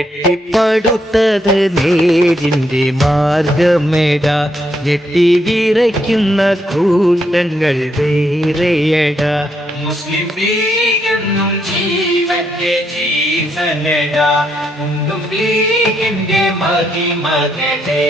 എത്തിപ്പടുത്തത് നേരിന്റെ മാർഗമേടാ, ഞെട്ടി വിറയ്ക്കുന്ന കൂട്ടങ്ങൾ വേറെയടാ. മുസ്ലിം ലീഗെന്നും ജീവന്റെ ജീവനടാ, മുണ്ടും ലീഗിന്റെ മഹിമകളേറെയടാ.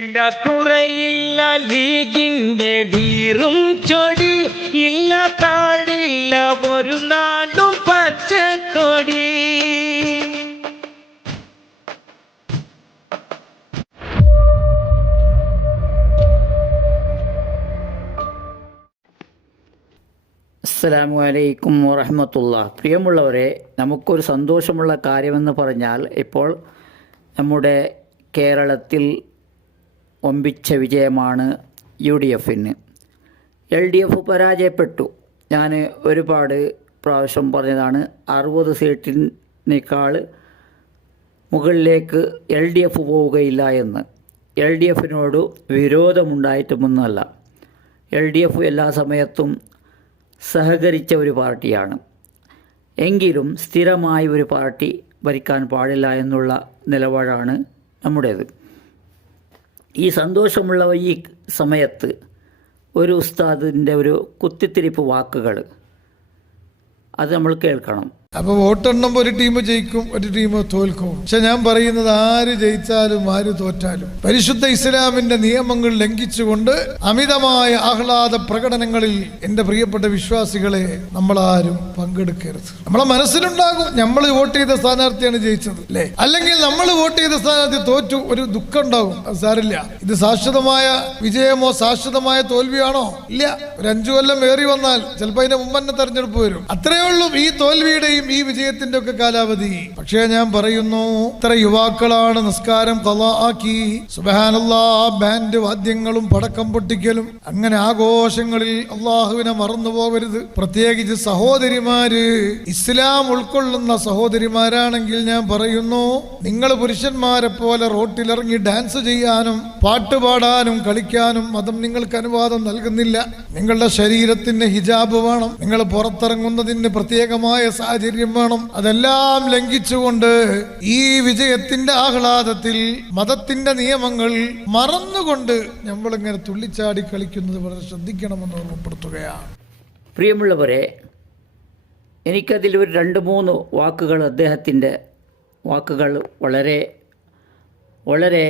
ഇല്ല കുറയില്ല ലീഗിന്റെ വീറും ചൊടി, ഇല്ല താഴില്ല ഒരു നാടും പച്ചക്കൊടി. അസ്സലാമു അലൈക്കും വറഹ്മത്തുള്ളാഹി. പ്രിയമുള്ളവരെ, നമുക്കൊരു സന്തോഷമുള്ള കാര്യമെന്ന് പറഞ്ഞാൽ ഇപ്പോൾ നമ്മുടെ കേരളത്തിൽ ഒമ്പിച്ച വിജയമാണ് UDF-ന്. LDF പരാജയപ്പെട്ടു. ഞാൻ ഒരുപാട് പ്രാവശ്യം പറഞ്ഞതാണ്, 60 സീറ്റിനേക്കാൾ മുകളിലേക്ക് LDF പോവുകയില്ല എന്ന്. LDF-നോട് വിരോധമുണ്ടായിട്ടുമൊന്നുമല്ല. LDF എല്ലാ സമയത്തും സഹകരിച്ച ഒരു പാർട്ടിയാണ്. എങ്കിലും സ്ഥിരമായി ഒരു പാർട്ടി ഭരിക്കാൻ പാടില്ല എന്നുള്ള നിലപാടാണ് നമ്മുടേത്. ഈ സന്തോഷമുള്ള ഈ സമയത്ത് ഒരു ഉസ്താദിൻ്റെ ഒരു കുത്തിത്തിരിപ്പ് വാക്കുകൾ അത് നമ്മൾ കേൾക്കണം. അപ്പൊ വോട്ടെണ്ണുമ്പോൾ ഒരു ടീം ജയിക്കും, ഒരു ടീം തോൽക്കും. പക്ഷെ ഞാൻ പറയുന്നത്, ആര് ജയിച്ചാലും ആര് തോറ്റാലും പരിശുദ്ധ ഇസ്ലാമിന്റെ നിയമങ്ങൾ ലംഘിച്ചുകൊണ്ട് അമിതമായ ആഹ്ലാദ പ്രകടനങ്ങളിൽ എന്റെ പ്രിയപ്പെട്ട വിശ്വാസികളെ നമ്മളാരും പങ്കെടുക്കരുത്. നമ്മളെ മനസ്സിലുണ്ടാകും നമ്മൾ വോട്ട് ചെയ്ത സ്ഥാനാർത്ഥിയാണ് ജയിച്ചത് അല്ലേ, അല്ലെങ്കിൽ നമ്മൾ വോട്ട് ചെയ്ത സ്ഥാനാർത്ഥി തോറ്റു, ഒരു ദുഃഖം ഉണ്ടാകും. അത് സാരില്ല. ഇത് ശാശ്വതമായ വിജയമോ ശാശ്വതമായ തോൽവിയാണോ? ഇല്ല. ഒരു 5 കൊല്ലം ഏറി വന്നാൽ ചിലപ്പോൾ അതിന്റെ മുമ്പ് തന്നെ തെരഞ്ഞെടുപ്പ് വരും. അത്രയേ ഉള്ളൂ ഈ തോൽവിയുടെയും ഈ വിജയത്തിന്റെ ഒക്കെ കാലാവധി. പക്ഷേ ഞാൻ പറയുന്നു, ഇത്ര യുവാക്കളാണ് നിസ്കാരം ഖളാ ആക്കി, സുബ്ഹാനല്ലാഹ്, ബാൻഡ് വാദ്യങ്ങളും പടക്കം പൊട്ടിക്കലും അങ്ങനെ ആഘോഷങ്ങളിൽ അള്ളാഹുവിനെ മറന്നു പോകരുത്. പ്രത്യേകിച്ച് സഹോദരിമാര്, ഇസ്ലാം ഉൾക്കൊള്ളുന്ന സഹോദരിമാരാണെങ്കിൽ ഞാൻ പറയുന്നു, നിങ്ങൾ പുരുഷന്മാരെ പോലെ റോട്ടിലിറങ്ങി ഡാൻസ് ചെയ്യാനും പാട്ടുപാടാനും കളിക്കാനും മതം നിങ്ങൾക്ക് അനുവാദം നൽകുന്നില്ല. നിങ്ങളുടെ ശരീരത്തിന് ഹിജാബ് വേണം, നിങ്ങൾ പുറത്തിറങ്ങുന്നതിന് പ്രത്യേകമായ സാഹചര്യം വേണം. അതെല്ലാം ലംഘിച്ചുകൊണ്ട് ഈ വിജയത്തിന്റെ ആഹ്ലാദത്തിൽ മതത്തിന്റെ നിയമങ്ങൾ മറന്നുകൊണ്ട് നമ്മളിങ്ങനെ തുള്ളിച്ചാടി കളിക്കുന്നത് വളരെ ശ്രദ്ധിക്കണമെന്ന് ഓർമ്മപ്പെടുത്തുകയാണ്. പ്രിയമുള്ളവരെ, എനിക്കതിൽ ഒരു 2-3 വാക്കുകൾ, അദ്ദേഹത്തിൻ്റെ വാക്കുകൾ വളരെ വളരെ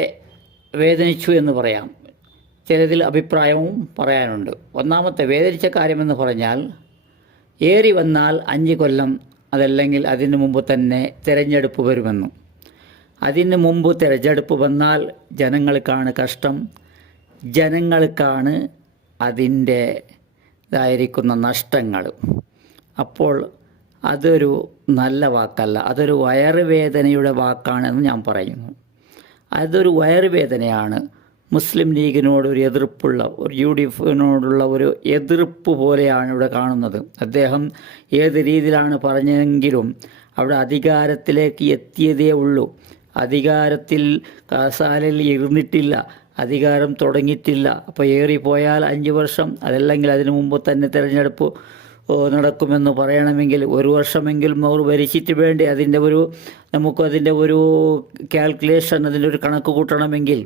വേദനിച്ചു എന്ന് പറയാം. ചിലതിൽ അഭിപ്രായവും പറയാനുണ്ട്. ഒന്നാമത്തെ വേദനിച്ച കാര്യമെന്ന് പറഞ്ഞാൽ, ഏറി വന്നാൽ 5 കൊല്ലം, അതല്ലെങ്കിൽ അതിന് മുമ്പ് തന്നെ തിരഞ്ഞെടുപ്പ് വരുമെന്നും, അതിന് മുമ്പ് തിരഞ്ഞെടുപ്പ് വന്നാൽ ജനങ്ങൾക്കാണ് കഷ്ടം, ജനങ്ങൾക്കാണ് അതിൻ്റെ ഇതായിരിക്കുന്ന നഷ്ടങ്ങൾ. അപ്പോൾ അതൊരു നല്ല വാക്കല്ല, അതൊരു വയറുവേദനയുടെ വാക്കാണെന്ന് ഞാൻ പറയുന്നു. അതൊരു വയറുവേദനയാണ്. മുസ്ലിം ലീഗിനോടൊരു എതിർപ്പുള്ള, ഒരു UDF-നോടുള്ള ഒരു എതിർപ്പ് പോലെയാണ് ഇവിടെ കാണുന്നത്. അദ്ദേഹം ഏത് രീതിയിലാണ് പറഞ്ഞതെങ്കിലും അവിടെ അധികാരത്തിലേക്ക് എത്തിയതേ ഉള്ളൂ. അധികാരത്തിൽ കസാലയിൽ ഇരുന്നിട്ടില്ല, അധികാരം തുടങ്ങിയിട്ടില്ല. അപ്പോൾ ഏറിപ്പോയാൽ 5 വർഷം, അതല്ലെങ്കിൽ അതിനു മുമ്പ് തന്നെ തിരഞ്ഞെടുപ്പ് നടക്കുമെന്ന് പറയണമെങ്കിൽ 1 വർഷമെങ്കിലും അവർ ഭരിച്ചിട്ട് വേണ്ടി നമുക്കതിൻ്റെ ഒരു കാൽക്കുലേഷൻ, അതിൻ്റെ ഒരു കണക്ക് കൂട്ടണമെങ്കിൽ.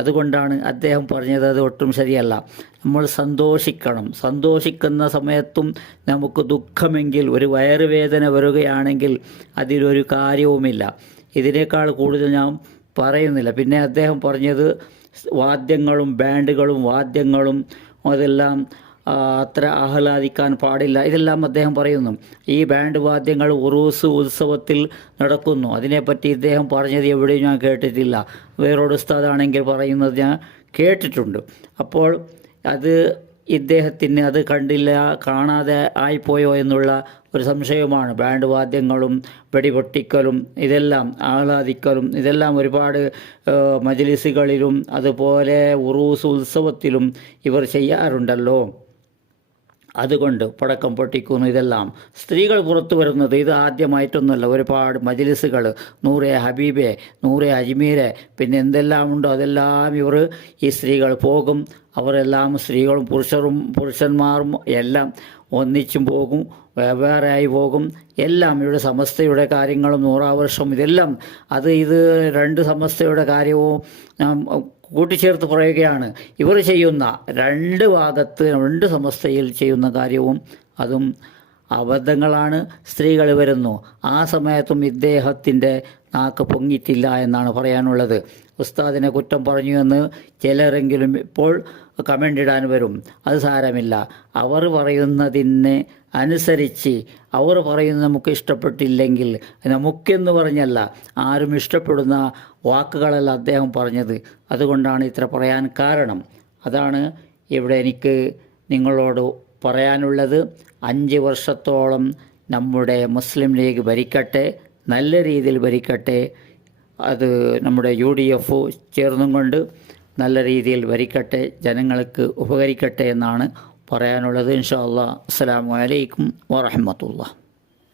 അതുകൊണ്ടാണ് അദ്ദേഹം പറഞ്ഞത് അത് ഒട്ടും ശരിയല്ല. നമ്മൾ സന്തോഷിക്കണം. സന്തോഷിക്കുന്ന സമയത്തും നമുക്ക് ദുഃഖമെങ്കിൽ, ഒരു വയറുവേദന വരികയാണെങ്കിൽ അതിലൊരു കാര്യവുമില്ല. ഇതിനേക്കാൾ കൂടുതൽ ഞാൻ പറയുന്നില്ല. പിന്നെ അദ്ദേഹം പറഞ്ഞത് വാദ്യങ്ങളും ബാൻഡുകളും വാദ്യങ്ങളും അതെല്ലാം അത്ര ആഹ്ലാദിക്കാൻ പാടില്ല, ഇതെല്ലാം അദ്ദേഹം പറയുന്നു. ഈ ബാൻഡ് വാദ്യങ്ങൾ ഉറൂസ് ഉത്സവത്തിൽ നടക്കുന്നു, അതിനെപ്പറ്റി ഇദ്ദേഹം പറഞ്ഞത് എവിടെയും ഞാൻ കേട്ടിട്ടില്ല. വേറൊരു ഉസ്താദാണെങ്കിൽ പറയുന്നത് ഞാൻ കേട്ടിട്ടുണ്ട്. അപ്പോൾ അത് ഇദ്ദേഹത്തിന് അത് കണ്ടില്ല, കാണാതെ ആയിപ്പോയോ എന്നുള്ള ഒരു സംശയമാണ്. ബാൻഡ് വാദ്യങ്ങളും വെടിപൊട്ടിക്കലും ഇതെല്ലാം ആഹ്ലാദിക്കലും ഇതെല്ലാം ഒരുപാട് മജ്ലിസുകളിലും അതുപോലെ ഉറൂസ് ഉത്സവത്തിലും ഇവർ ചെയ്യാറുണ്ടല്ലോ. അതുകൊണ്ട് പടക്കം പൊട്ടിക്കുന്നു. ഇതെല്ലാം സ്ത്രീകൾ പുറത്തു വരുന്നത് ഇത് ആദ്യമായിട്ടൊന്നുമല്ല. ഒരുപാട് മജ്ലിസുകൾ, നൂറെ ഹബീബെ, നൂറെ അജ്മീരെ, പിന്നെ എന്തെല്ലാം ഉണ്ടോ അതെല്ലാം ഇവർ ഈ സ്ത്രീകൾ പോകും. അവരെല്ലാം സ്ത്രീകളും പുരുഷന്മാരും എല്ലാം ഒന്നിച്ചും പോകും, വെവ്വേറെയായി പോകും. എല്ലാം ഇവിടെ സമസ്തയുടെ കാര്യങ്ങളും 100 വർഷം ഇതെല്ലാം ഇത് രണ്ട് സമസ്തയുടെ കാര്യവും കൂട്ടിച്ചേർത്ത് പറയുകയാണ്. ഇവർ ചെയ്യുന്ന രണ്ട് ഭാഗത്ത്, രണ്ട് സമസ്തയിൽ ചെയ്യുന്ന കാര്യവും അതും അബദ്ധങ്ങളാണ്. സ്ത്രീകൾ വരുന്നു, ആ സമയത്തും ഇദ്ദേഹത്തിൻ്റെ നാക്ക് പൊങ്ങിയിട്ടില്ല എന്നാണ് പറയാനുള്ളത്. ഉസ്താദിനെ കുറ്റം പറഞ്ഞു എന്ന് ചിലരെങ്കിലും ഇപ്പോൾ കമൻ്റ് ഇടാൻ വരും. അത് സാരമില്ല. അവർ പറയുന്നതിന് അനുസരിച്ച് അവർ പറയുന്നത് നമുക്ക് ഇഷ്ടപ്പെട്ടില്ലെങ്കിൽ, നമുക്കെന്ന് പറഞ്ഞല്ല, ആരും ഇഷ്ടപ്പെടുന്ന വാക്കുകളല്ല അദ്ദേഹം പറഞ്ഞത്. അതുകൊണ്ടാണ് ഇത്ര പറയാൻ കാരണം. അതാണ് ഇവിടെ എനിക്ക് നിങ്ങളോട് പറയാനുള്ളത്. 5 വർഷത്തോളം നമ്മുടെ മുസ്ലിം ലീഗ് ഭരിക്കട്ടെ, നല്ല രീതിയിൽ ഭരിക്കട്ടെ. അത് നമ്മുടെ UDF ചേർന്നും കൊണ്ട് നല്ല രീതിയിൽ ഭരിക്കട്ടെ, ജനങ്ങൾക്ക് ഉപകരിക്കട്ടെ എന്നാണ് പറയാനുള്ളത്. ഇൻഷാ അല്ലാഹ്. അസ്സലാമു അലൈക്കും വറഹ്മത്തുള്ളാഹി.